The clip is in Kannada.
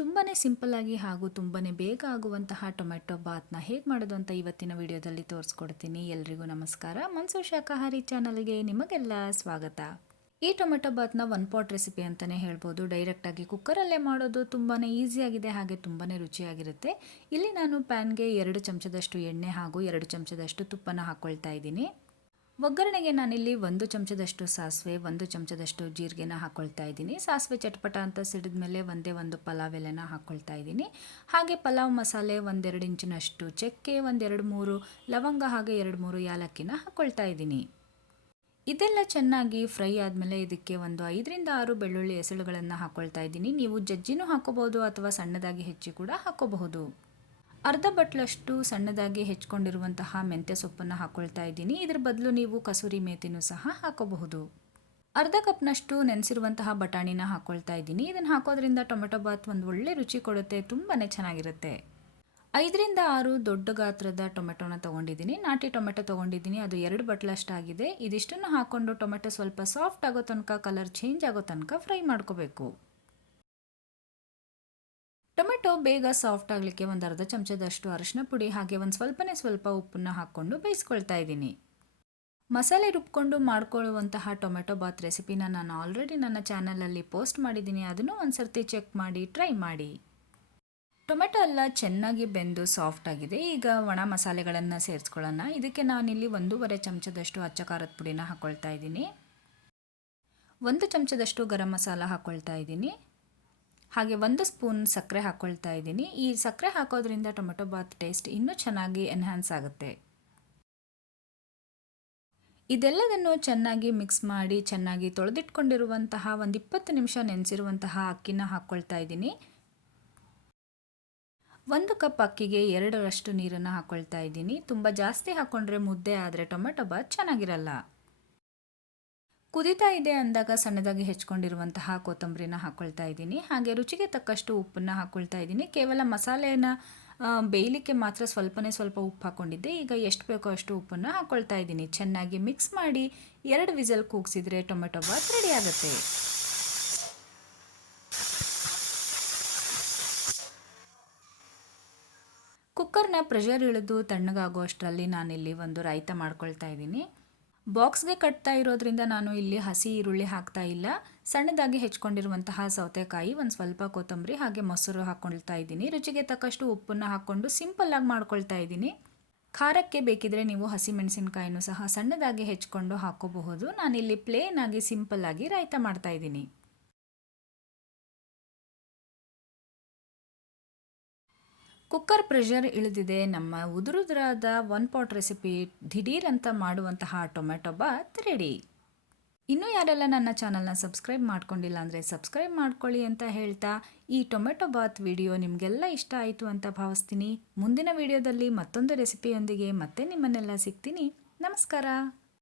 ತುಂಬಾನೇ ಸಿಂಪಲ್ ಆಗಿ ಹಾಗೂ ತುಂಬಾನೇ ಬೇಗ ಆಗುವಂತಹ ಟೊಮೆಟೊ ಬಾತ್ನ ಹೇಗೆ ಮಾಡೋದು ಅಂತ ಇವತ್ತಿನ ವಿಡಿಯೋದಲ್ಲಿ ತೋರಿಸ್ಕೊಡ್ತೀನಿ. ಎಲ್ರಿಗೂ ನಮಸ್ಕಾರ. ಮನ್ಸೂರ್ ಶಾಕಾಹಾರಿ ಚಾನಲ್ಗೆ ನಿಮಗೆಲ್ಲ ಸ್ವಾಗತ. ಈ ಟೊಮೆಟೊ ಬಾತ್ನ ಒನ್ ಪಾಟ್ ರೆಸಿಪಿ ಅಂತಲೇ ಹೇಳ್ಬೋದು. ಡೈರೆಕ್ಟಾಗಿ ಕುಕ್ಕರಲ್ಲೇ ಮಾಡೋದು ತುಂಬಾ ಈಸಿಯಾಗಿದೆ, ಹಾಗೆ ತುಂಬಾ ರುಚಿಯಾಗಿರುತ್ತೆ. ಇಲ್ಲಿ ನಾನು ಪ್ಯಾನ್ಗೆ 2 ಚಮಚದಷ್ಟು ಎಣ್ಣೆ ಹಾಗೂ 2 ಚಮಚದಷ್ಟು ತುಪ್ಪನ ಹಾಕ್ಕೊಳ್ತಾ ಇದ್ದೀನಿ. ಒಗ್ಗರಣೆಗೆ ನಾನಿಲ್ಲಿ 1 ಚಮಚದಷ್ಟು ಸಾಸಿವೆ, 1 ಚಮಚದಷ್ಟು ಜೀರಿಗೆನ ಹಾಕ್ಕೊಳ್ತಾ ಇದ್ದೀನಿ. ಸಾಸಿವೆ ಚಟ್ಪಟ ಅಂತ ಸಿಡಿದ ಮೇಲೆ ಒಂದೇ ಒಂದು ಪಲಾವ್ ಎಲೆನ ಹಾಕ್ಕೊಳ್ತಾ ಇದ್ದೀನಿ. ಹಾಗೆ ಪಲಾವ್ ಮಸಾಲೆ 1-2 ಇಂಚಿನಷ್ಟು ಚಕ್ಕೆ, 1-2-3 ಲವಂಗ ಹಾಗೆ 2-3 ಯಾಲಕ್ಕಿನ ಹಾಕ್ಕೊಳ್ತಾ ಇದ್ದೀನಿ. ಇದೆಲ್ಲ ಚೆನ್ನಾಗಿ ಫ್ರೈ ಆದಮೇಲೆ ಇದಕ್ಕೆ ಒಂದು 5-6 ಬೆಳ್ಳುಳ್ಳಿ ಎಸಳುಗಳನ್ನು ಹಾಕ್ಕೊಳ್ತಾ ಇದ್ದೀನಿ. ನೀವು ಜಜ್ಜಿನೂ ಹಾಕೋಬಹುದು ಅಥವಾ ಸಣ್ಣದಾಗಿ ಹೆಚ್ಚಿ ಕೂಡ ಹಾಕೋಬಹುದು. ಅರ್ಧ ಬಟ್ಲಷ್ಟು ಸಣ್ಣದಾಗಿ ಹೆಚ್ಕೊಂಡಿರುವಂತಹ ಮೆಂತ್ಯ ಸೊಪ್ಪನ್ನು ಹಾಕ್ಕೊಳ್ತಾ ಇದ್ದೀನಿ. ಇದರ ಬದಲು ನೀವು ಕಸೂರಿ ಮೇಥಿನೂ ಸಹ ಹಾಕೋಬಹುದು. ಅರ್ಧ ಕಪ್ನಷ್ಟು ನೆನೆಸಿರುವಂತಹ ಬಟಾಣಿನ ಹಾಕ್ಕೊಳ್ತಾ ಇದ್ದೀನಿ. ಇದನ್ನು ಹಾಕೋದ್ರಿಂದ ಟೊಮೆಟೊ ಬಾತ್ ಒಂದು ಒಳ್ಳೆ ರುಚಿ ಕೊಡುತ್ತೆ, ತುಂಬಾ ಚೆನ್ನಾಗಿರುತ್ತೆ. 5-6 ದೊಡ್ಡ ಗಾತ್ರದ ಟೊಮೆಟೊನ ತೊಗೊಂಡಿದ್ದೀನಿ. ನಾಟಿ ಟೊಮೆಟೊ ತೊಗೊಂಡಿದ್ದೀನಿ, ಅದು 2 ಬಟ್ಲಷ್ಟಾಗಿದೆ. ಇದಿಷ್ಟನ್ನು ಹಾಕ್ಕೊಂಡು ಟೊಮೆಟೊ ಸ್ವಲ್ಪ ಸಾಫ್ಟ್ ಆಗೋ ತನಕ, ಕಲರ್ ಚೇಂಜ್ ಆಗೋ ತನಕ ಫ್ರೈ ಮಾಡ್ಕೋಬೇಕು. ಟೊಮೆಟೊ ಬೇಗ ಸಾಫ್ಟ್ ಆಗಲಿಕ್ಕೆ ಒಂದು ಅರ್ಧ ಚಮಚದಷ್ಟು ಅರಿಶಿನ ಪುಡಿ ಹಾಗೆ ಒಂದು ಸ್ವಲ್ಪ ಉಪ್ಪನ್ನು ಹಾಕ್ಕೊಂಡು ಬೇಯಿಸ್ಕೊಳ್ತಾ ಇದ್ದೀನಿ. ಮಸಾಲೆ ರುಬ್ಕೊಂಡು ಮಾಡ್ಕೊಳ್ಳುವಂತಹ ಟೊಮೆಟೊ ಬಾತ್ ರೆಸಿಪಿನ ನಾನು ಆಲ್ರೆಡಿ ನನ್ನ ಚಾನಲಲ್ಲಿ ಪೋಸ್ಟ್ ಮಾಡಿದ್ದೀನಿ. ಅದನ್ನು ಒಂದು ಸರ್ತಿ ಚೆಕ್ ಮಾಡಿ ಟ್ರೈ ಮಾಡಿ. ಟೊಮೆಟೊ ಎಲ್ಲ ಚೆನ್ನಾಗಿ ಬೆಂದು ಸಾಫ್ಟ್ ಆಗಿದೆ. ಈಗ ಒಣ ಮಸಾಲೆಗಳನ್ನು ಸೇರಿಸ್ಕೊಳ್ಳೋಣ. ಇದಕ್ಕೆ ನಾನಿಲ್ಲಿ 1.5 ಚಮಚದಷ್ಟು ಅಚ್ಚ ಖಾರದ ಪುಡಿನ ಹಾಕ್ಕೊಳ್ತಾ ಇದ್ದೀನಿ. 1 ಚಮಚದಷ್ಟು ಗರಂ ಮಸಾಲ ಹಾಕ್ಕೊಳ್ತಾ ಇದ್ದೀನಿ. ಹಾಗೆ 1 ಸ್ಪೂನ್ ಸಕ್ಕರೆ ಹಾಕ್ಕೊಳ್ತಾ ಇದ್ದೀನಿ. ಈ ಸಕ್ಕರೆ ಹಾಕೋದ್ರಿಂದ ಟೊಮೆಟೊ ಬಾತ್ ಟೇಸ್ಟ್ ಇನ್ನೂ ಚೆನ್ನಾಗಿ ಎನ್ಹ್ಯಾನ್ಸ್ ಆಗುತ್ತೆ. ಇದೆಲ್ಲದನ್ನು ಚೆನ್ನಾಗಿ ಮಿಕ್ಸ್ ಮಾಡಿ ಚೆನ್ನಾಗಿ ತೊಳೆದಿಟ್ಕೊಂಡಿರುವಂತಹ 20 ನಿಮಿಷ ನೆನೆಸಿರುವಂತಹ ಅಕ್ಕಿನ ಹಾಕ್ಕೊಳ್ತಾ ಇದ್ದೀನಿ. 1 ಕಪ್ ಅಕ್ಕಿಗೆ 2ರಷ್ಟು ನೀರನ್ನು ಹಾಕ್ಕೊಳ್ತಾ ಇದ್ದೀನಿ. ತುಂಬ ಜಾಸ್ತಿ ಹಾಕ್ಕೊಂಡ್ರೆ ಮುದ್ದೆ ಆದರೆ ಟೊಮೆಟೊ ಬಾತ್ ಚೆನ್ನಾಗಿರಲ್ಲ. ಕುದೀತಾ ಇದೆ ಅಂದಾಗ ಸಣ್ಣದಾಗಿ ಹೆಚ್ಕೊಂಡಿರುವಂತಹ ಕೊತ್ತಂಬರಿನ ಹಾಕ್ಕೊಳ್ತಾ ಇದ್ದೀನಿ. ಹಾಗೆ ರುಚಿಗೆ ತಕ್ಕಷ್ಟು ಉಪ್ಪನ್ನು ಹಾಕ್ಕೊಳ್ತಾ ಇದ್ದೀನಿ. ಕೇವಲ ಮಸಾಲೆನ ಬೇಯಲಿಕ್ಕೆ ಮಾತ್ರ ಸ್ವಲ್ಪ ಉಪ್ಪು ಹಾಕ್ಕೊಂಡಿದ್ದೆ. ಈಗ ಎಷ್ಟು ಬೇಕೋ ಅಷ್ಟು ಉಪ್ಪನ್ನು ಹಾಕ್ಕೊಳ್ತಾ ಇದ್ದೀನಿ. ಚೆನ್ನಾಗಿ ಮಿಕ್ಸ್ ಮಾಡಿ 2 ವಿಸಲ್ ಕೂಗಿಸಿದ್ರೆ ಟೊಮೆಟೊ ಬಾತ್ ರೆಡಿ ಆಗುತ್ತೆ. ಕುಕ್ಕರ್ನ ಪ್ರೆಷರ್ ಇಳಿದು ತಣ್ಣಗಾಗೋ ಅಷ್ಟರಲ್ಲಿ ನಾನಿಲ್ಲಿ ಒಂದು ರಾಯ್ತ ಮಾಡ್ಕೊಳ್ತಾ ಇದ್ದೀನಿ. ಬಾಕ್ಸ್ಗೆ ಕಟ್ತಾ ಇರೋದ್ರಿಂದ ನಾನು ಇಲ್ಲಿ ಹಸಿ ಈರುಳ್ಳಿ ಹಾಕ್ತಾ ಇಲ್ಲ. ಸಣ್ಣದಾಗಿ ಹೆಚ್ಕೊಂಡಿರುವಂತಹ ಸೌತೆಕಾಯಿ, ಒಂದು ಸ್ವಲ್ಪ ಕೊತ್ತಂಬರಿ ಹಾಗೆ ಮೊಸರು ಹಾಕ್ಕೊಳ್ತಾ ಇದ್ದೀನಿ. ರುಚಿಗೆ ತಕ್ಕಷ್ಟು ಉಪ್ಪನ್ನು ಹಾಕ್ಕೊಂಡು ಸಿಂಪಲ್ಲಾಗಿ ಮಾಡ್ಕೊಳ್ತಾ ಇದ್ದೀನಿ. ಖಾರಕ್ಕೆ ಬೇಕಿದ್ರೆ ನೀವು ಹಸಿಮೆಣಸಿನಕಾಯಿನೂ ಸಹ ಸಣ್ಣದಾಗಿ ಹೆಚ್ಕೊಂಡು ಹಾಕೋಬಹುದು. ನಾನಿಲ್ಲಿ ಪ್ಲೇನ್ ಆಗಿ ಸಿಂಪಲ್ಲಾಗಿ ರಾಯ್ತ ಮಾಡ್ತಾ ಇದ್ದೀನಿ. ಕುಕ್ಕರ್ ಪ್ರೆಷರ್ ಇಳಿದಿದೆ. ನಮ್ಮ ಉದುರುದುರಾದ ಒನ್ ಪಾಟ್ ರೆಸಿಪಿ ದಿಢೀರ್ ಅಂತ ಮಾಡುವಂತಹ ಟೊಮೆಟೊ ಬಾತ್ ರೆಡಿ. ಇನ್ನೂ ಯಾರೆಲ್ಲ ನನ್ನ ಚಾನಲ್ನ ಸಬ್ಸ್ಕ್ರೈಬ್ ಮಾಡ್ಕೊಂಡಿಲ್ಲ ಅಂದರೆ ಸಬ್ಸ್ಕ್ರೈಬ್ ಮಾಡ್ಕೊಳ್ಳಿ ಅಂತ ಹೇಳ್ತಾ, ಈ ಟೊಮೆಟೊ ಬಾತ್ ವಿಡಿಯೋ ನಿಮಗೆಲ್ಲ ಇಷ್ಟ ಆಯಿತು ಅಂತ ಭಾವಿಸ್ತೀನಿ. ಮುಂದಿನ ವಿಡಿಯೋದಲ್ಲಿ ಮತ್ತೊಂದು ರೆಸಿಪಿಯೊಂದಿಗೆ ಮತ್ತೆ ನಿಮ್ಮನ್ನೆಲ್ಲ ಸಿಗ್ತೀನಿ. ನಮಸ್ಕಾರ.